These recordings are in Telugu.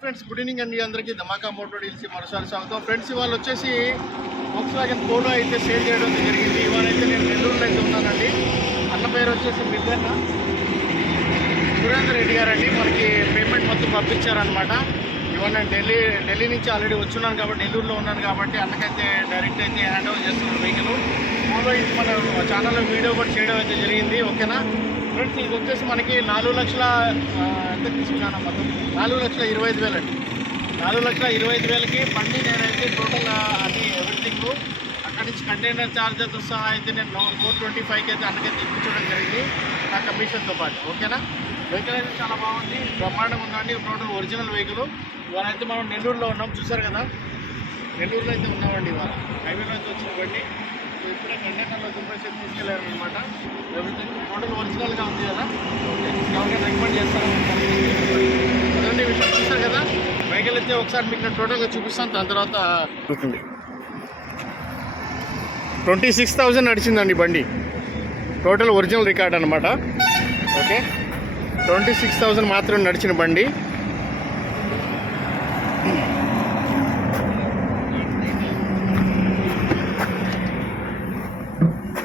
ఫ్రెండ్స్ గుడ్ ఈవినింగ్ అండి అందరికీ. ధమాకా మోటో డీల్స్ మరోసారి స్వాగతం. ఫ్రెండ్స్ ఇవాళ వచ్చేసి వోక్స్ వ్యాగన్ పోలో అయితే సేల్ చేయడం జరిగింది. ఇవాళ అయితే నేను నెల్లూరులో అయితే ఉన్నానండి. అన్న పేరు వచ్చేసి మిద్దన్న సురేందర్ రెడ్డి గారండి. మనకి పేమెంట్ మొత్తం పంపించారనమాట నేను ఢిల్లీ ఢిల్లీ నుంచి ఆల్రెడీ వచ్చున్నాను కాబట్టి నెల్లూరులో ఉన్నాను కాబట్టి అన్నకైతే డైరెక్ట్ అయితే హ్యాండ్ ఓవర్ చేస్తున్నాను వెహికల్ పోలో ఇది మన ఛానల్లో వీడియో కూడా చేయడం అయితే జరిగింది ఓకేనా ఫ్రెండ్స్ ఇది వచ్చేసి మనకి నాలుగు లక్షల ఎంత తీసుకున్నాను మొత్తం నాలుగు లక్షల ఇరవై ఐదు అండి. నాలుగు లక్షల ఇరవై ఐదు వేలకి బండి నేనైతే టోటల్ అన్ని ఎవ్రీథింగ్ అక్కడి నుంచి కంటైనర్ ఛార్జర్తో సహా అయితే నేను ఫోర్ ట్వంటీ ఫైవ్కి అయితే అన్నకైతే ఇప్పించడం జరిగింది నా కమిషన్తో పాటు ఓకేనా వెహికల్ అయితే చాలా బాగుంది బ్రహ్మాండంగా ఉందండి టోటల్ ఒరిజినల్ వెహికల్ ఇవాళ అయితే మనం నెల్లూరులో ఉన్నాం చూసారు కదా? నెల్లూరులో అయితే ఉన్నామండి ఇవాళ. హైవేలో అయితే వచ్చిన బండి. సో ఇప్పుడే కంటైనర్లో దింపేసి తీసుకెళ్ళారు అనమాట ఎవ్రీథింగ్ టోటల్ ఒరిజినల్గా ఉంది కదా? ఎవరికైనా రికమెండ్ చేస్తారు? అదండి విషయం. చూసారు కదా? వెహికల్ అయితే ఒకసారి మీకు నేను టోటల్గా చూపిస్తాను. దాని తర్వాత ట్వంటీ సిక్స్ థౌజండ్ నడిచిందండి బండి. టోటల్ ఒరిజినల్ రికార్డ్ అనమాట ఓకే. ట్వంటీ సిక్స్ థౌజండ్ మాత్రం నడిచిన బండి.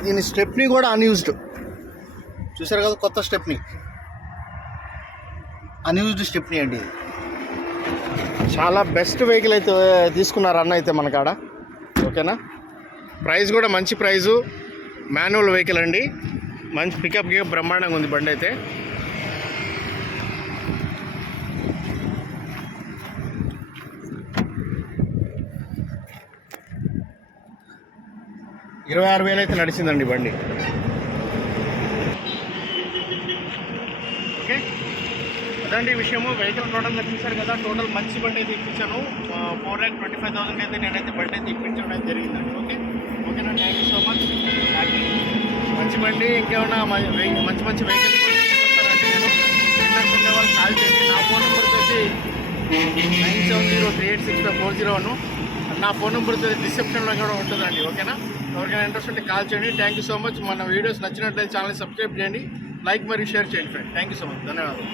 దీని స్టెప్ని కూడా అన్యూజ్డ్ చూసారు కదా కొత్త స్టెప్ని? అన్యూజ్డ్ స్టెప్ని అండి ఇది. చాలా బెస్ట్ వెహికల్ అయితే తీసుకున్నారు అన్న అయితే మన కాడ. ఓకేనా? ప్రైస్ కూడా మంచి ప్రైజు. మాన్యువల్ వెహికల్ అండి. మంచి పికప్ బ్రహ్మాండంగా ఉంది బండి అయితే. ఇరవై ఆరు వేలు అయితే నడిచిందండి బండి. ఓకే. అదండి ఈ విషయము. వెహికల్ టోటల్ చూశారు కదా. టోటల్ మంచి బండి అయితే ఇప్పించాను. Four lakh twenty five thousand అయితే నేనైతే బండి అయితే ఇప్పించడం అయితే జరిగిందండి. ఓకే. ఓకేనా? థ్యాంక్ యూ సో మచ్ మంచి బండి ఇంకేమన్నా మంచి మంచి వెహికల్స్ నేను ఉండే వాళ్ళు కాల్ చేయండి నా ఫోన్ నెంబర్ వచ్చేసి nine seven zero three eight six four zero one నా ఫోన్ నెంబర్ డిస్క్రిప్షన్లో కూడా ఉంటుందండి ఓకేనా? ఎవరికైనా ఇంట్రెస్ట్ ఉంటే కాల్ చేయండి. థ్యాంక్ యూ సో మచ్ మన వీడియోస్ నచ్చినట్లయితే ఛానల్ సబ్స్క్రైబ్ చేయండి. లైక్ మరియు షేర్ చేయండి friend thank you so much ధన్యవాదాలు.